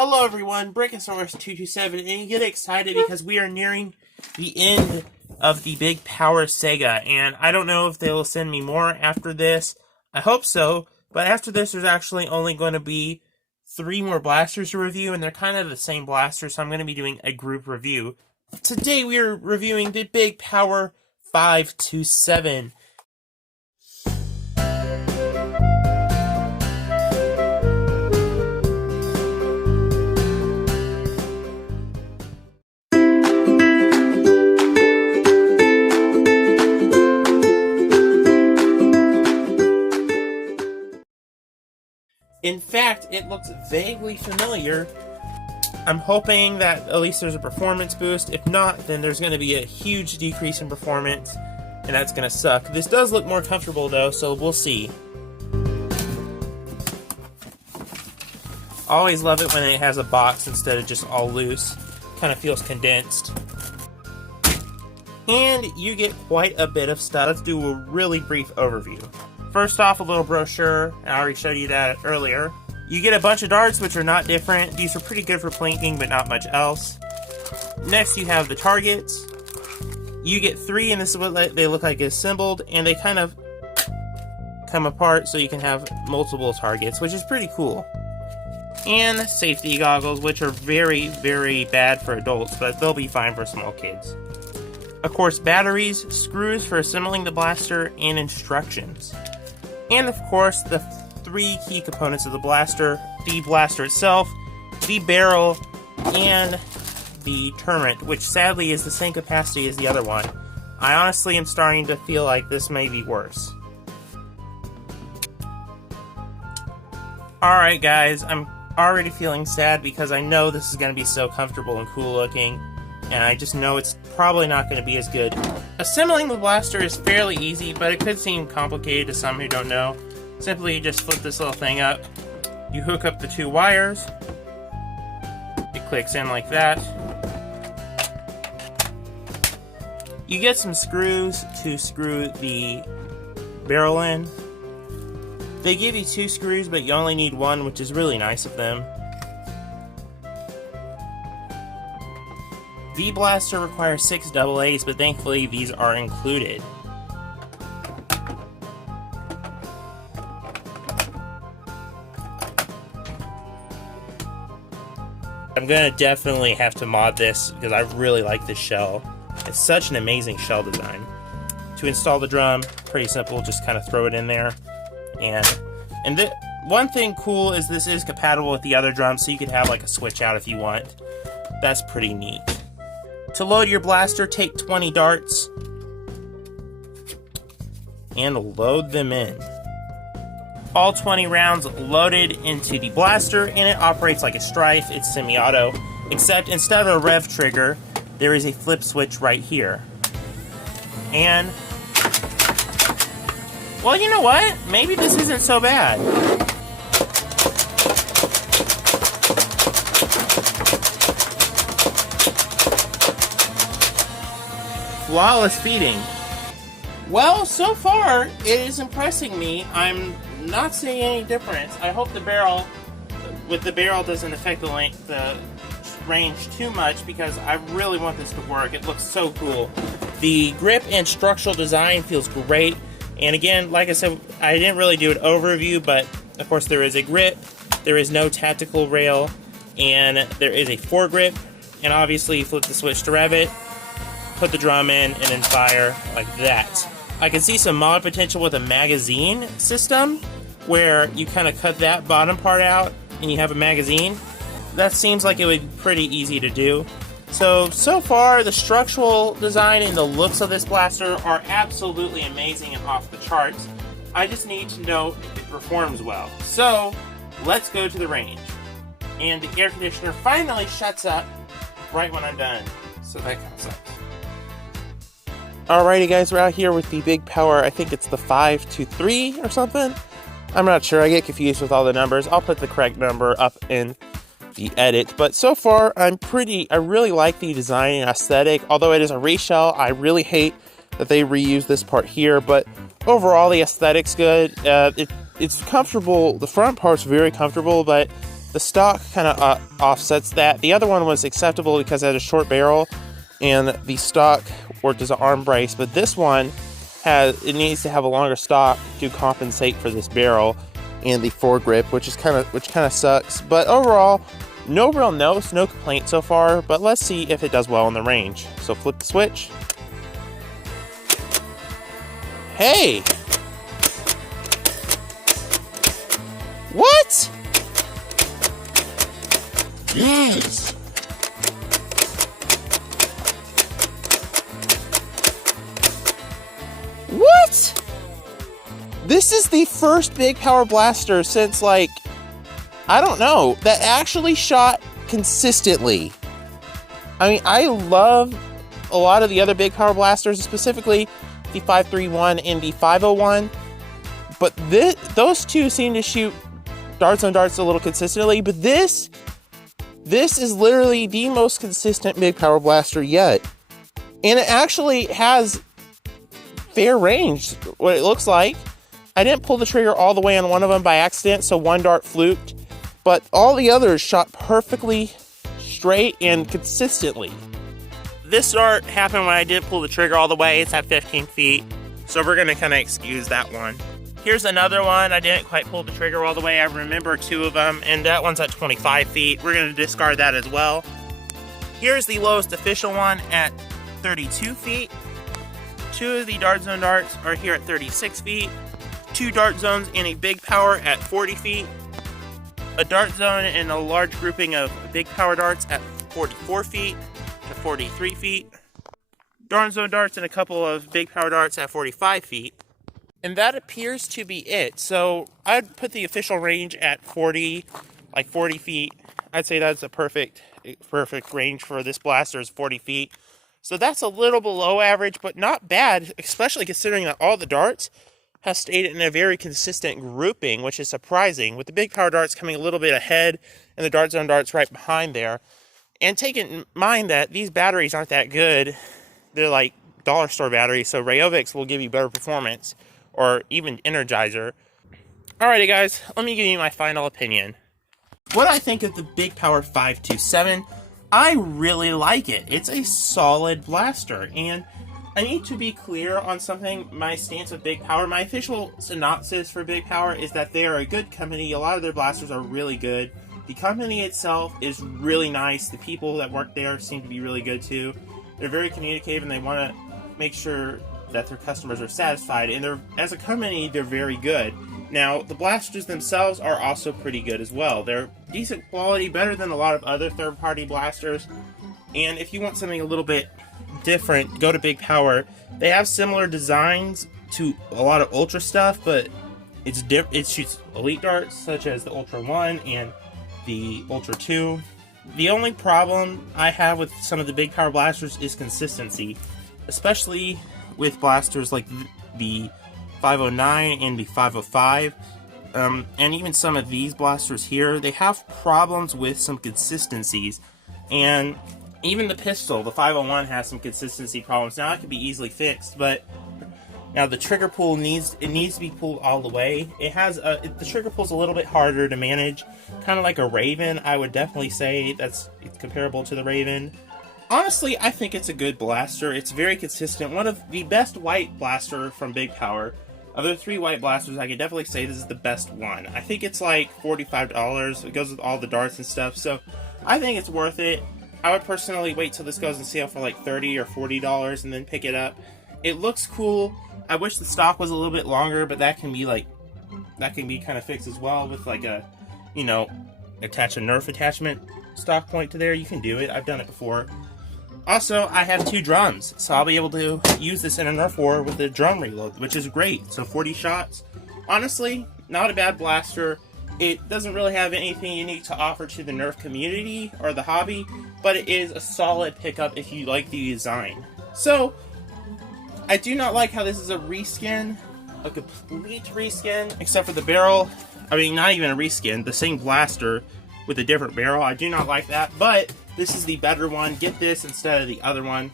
Hello everyone, Brachiosaurus227, and you get excited because we are nearing the end of the Big Power Saga, and I don't know if they will send me more after this. I hope so, but after this there's actually only going to be 3 more blasters to review, and they're kind of the same blaster, so I'm going to be doing a group review. Today we are reviewing the Big Power 527. In fact, it looks vaguely familiar. I'm hoping that at least there's a performance boost. If not, then there's going to be a huge decrease in performance, and that's going to suck. This does look more comfortable, though, so we'll see. Always love it when it has a box instead of just all loose. Kind of feels condensed. And you get quite a bit of stuff. Let's do a really brief overview. First off, a little brochure. I already showed you that earlier. You get a bunch of darts, which are not different. These are pretty good for plinking, but not much else. Next, you have the targets. You get 3, and this is what they look like assembled, and they kind of come apart so you can have multiple targets, which is pretty cool. And safety goggles, which are very, very bad for adults, but they'll be fine for small kids. Of course, batteries, screws for assembling the blaster, and instructions. And of course, the 3 key components of the blaster itself, the barrel, and the turret, which sadly is the same capacity as the other one. I honestly am starting to feel like this may be worse. Alright guys, I'm already feeling sad because I know this is going to be so comfortable and cool looking, and I just know it's probably not going to be as good. Assembling the blaster is fairly easy, but it could seem complicated to some who don't know. Simply just flip this little thing up. You hook up the 2 wires. It clicks in like that. You get some screws to screw the barrel in. They give you 2 screws, but you only need 1, which is really nice of them. The blaster requires 6 AA's, but thankfully these are included. I'm gonna definitely have to mod this because I really like this shell. It's such an amazing shell design. To install the drum, pretty simple, just kind of throw it in there. And the one thing cool is this is compatible with the other drums, so you could have like a switch out if you want. That's pretty neat. To load your blaster, take 20 darts and load them in. All 20 rounds loaded into the blaster, and it operates like a Strife. It's semi-auto, except instead of a rev trigger, there is a flip switch right here. And, well, you know what? Maybe this isn't so bad. Flawless feeding. Well, so far, it is impressing me. I'm not seeing any difference. I hope the barrel doesn't affect the range too much, because I really want this to work. It looks so cool. The grip and structural design feels great. And again, like I said, I didn't really do an overview, but of course there is a grip, there is no tactical rail, and there is a foregrip. And obviously you flip the switch to rev it, put the drum in, and then fire like that. I can see some mod potential with a magazine system, where you kind of cut that bottom part out and you have a magazine. That seems like it would be pretty easy to do. So far, the structural design and the looks of this blaster are absolutely amazing and off the charts. I just need to know if it performs well. So, let's go to the range. And the air conditioner finally shuts up right when I'm done. So that kind of sucks. Alrighty guys, we're out here with the Big Power, I think it's the 523 or something? I'm not sure, I get confused with all the numbers. I'll put the correct number up in the edit. But so far, I really like the design and aesthetic. Although it is a reshell, I really hate that they reuse this part here. But overall, the aesthetic's good. It's comfortable. The front part's very comfortable, but The stock kind of offsets that. The other one was acceptable because it had a short barrel, and the stock worked as an arm brace. But this one needs to have a longer stock to compensate for this barrel and the foregrip, which kind of sucks. But overall, no real notes, no complaints so far. But let's see if it does well in the range. So flip the switch. Hey! What? Yes! What? This is the first Big Power blaster since, like, I don't know, that actually shot consistently. I mean, I love a lot of the other Big Power blasters, specifically the 531 and the 501, but those two seem to shoot darts on darts a little consistently, but this is literally the most consistent Big Power blaster yet. And it actually has fair range, what it looks like. I didn't pull the trigger all the way on one of them by accident, so one dart fluked, but all the others shot perfectly straight and consistently. This dart happened when I didn't pull the trigger all the way. It's at 15 feet, so we're gonna kind of excuse that one. Here's another one. I didn't quite pull the trigger all the way. I remember two of them, and that one's at 25 feet. We're gonna discard that as well. Here's the lowest official one at 32 feet. Two of the Dart Zone darts are here at 36 feet. Two Dart Zones in a Big Power at 40 feet. A Dart Zone in a large grouping of Big Power darts at 44 feet to 43 feet. Dart Zone darts and a couple of Big Power darts at 45 feet. And that appears to be it. So I'd put the official range at 40 feet. I'd say that's a perfect range for this blaster is 40 feet. So that's a little below average, but not bad, especially considering that all the darts have stayed in a very consistent grouping, which is surprising, with the Big Power darts coming a little bit ahead and the Dart Zone darts right behind there. And take in mind that these batteries aren't that good. They're like dollar store batteries, so Rayovix will give you better performance, or even Energizer. Alrighty guys, let me give you my final opinion. What I think of the Big Power 527, I really like it. It's a solid blaster, and I need to be clear on something. My stance with Big Power, my official synopsis for Big Power is that they are a good company. A lot of their blasters are really good. The company itself is really nice. The people that work there seem to be really good too. They're very communicative and they want to make sure that their customers are satisfied. And as a company, they're very good. Now, the blasters themselves are also pretty good as well. They're decent quality, better than a lot of other third-party blasters. And if you want something a little bit different, go to Big Power. They have similar designs to a lot of Ultra stuff, but it shoots elite darts, such as the Ultra 1 and the Ultra 2. The only problem I have with some of the Big Power blasters is consistency, especially with blasters like the 509 and the 505, and even some of these blasters here, they have problems with some consistencies. And even the pistol, the 501, has some consistency problems. Now it can be easily fixed, but now the trigger pull needs to be pulled all the way. The trigger pull's a little bit harder to manage, kind of like a Raven. I would definitely say it's comparable to the Raven. Honestly, I think it's a good blaster. It's very consistent. One of the best white blaster from Big Power. Of the three white blasters, I can definitely say this is the best one. I think it's like $45. It goes with all the darts and stuff, so I think it's worth it. I would personally wait till this goes on sale for like $30 or $40 and then pick it up. It looks cool. I wish the stock was a little bit longer, but that can be kind of fixed as well with like a, attach a Nerf attachment stock point to there. You can do it. I've done it before. Also, I have two drums, so I'll be able to use this in a Nerf war with a drum reload, which is great. So 40 shots. Honestly, not a bad blaster. It doesn't really have anything unique to offer to the Nerf community or the hobby, but it is a solid pickup if you like the design. So, I do not like how this is a reskin, a complete reskin, except for the barrel. I mean, not even a reskin, the same blaster with a different barrel. I do not like that, but this is the better one. Get this instead of the other one.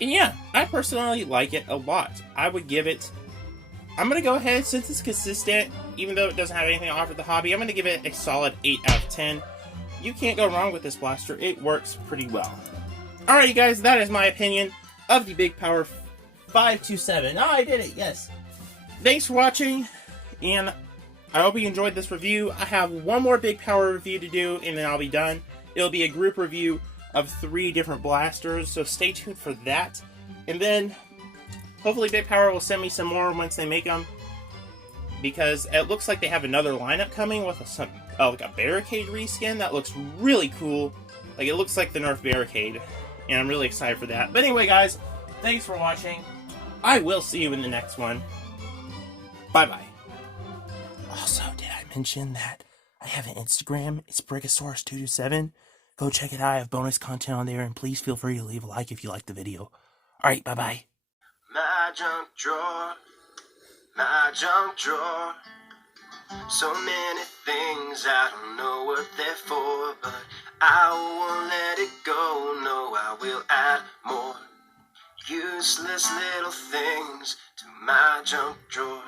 And yeah, I personally like it a lot. I would give it, I'm going to go ahead, since it's consistent, even though it doesn't have anything to offer the hobby, I'm going to give it a solid 8 out of 10. You can't go wrong with this blaster. It works pretty well. Alright, you guys, that is my opinion of the Big Power 527. Oh, I did it, yes. Thanks for watching, and I hope you enjoyed this review. I have one more Big Power review to do, and then I'll be done. It'll be a group review of 3 different blasters, so stay tuned for that. And then, hopefully Big Power will send me some more once they make them, because it looks like they have another lineup coming with like a Barricade reskin that looks really cool. Like, it looks like the Nerf Barricade, and I'm really excited for that. But anyway, guys, thanks for watching. I will see you in the next one. Bye-bye. Also, did I mention that I have an Instagram? It's Brigosaurus227. Go check it out. I have bonus content on there, and please feel free to leave a like if you liked the video. Alright, bye-bye. My junk drawer, my junk drawer. So many things, I don't know what they're for, but I won't let it go, no, I will add more useless little things to my junk drawer.